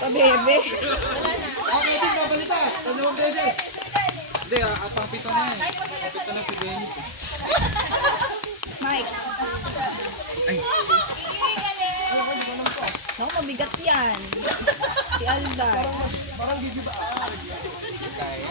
Pabebe. Okay, din, babalik ka. Dalawang beses. Hindi, pang-pito na yan. Pang-pito na si Dennis. Mike. Naku, mabigat yan. Si Aldar. Kaya.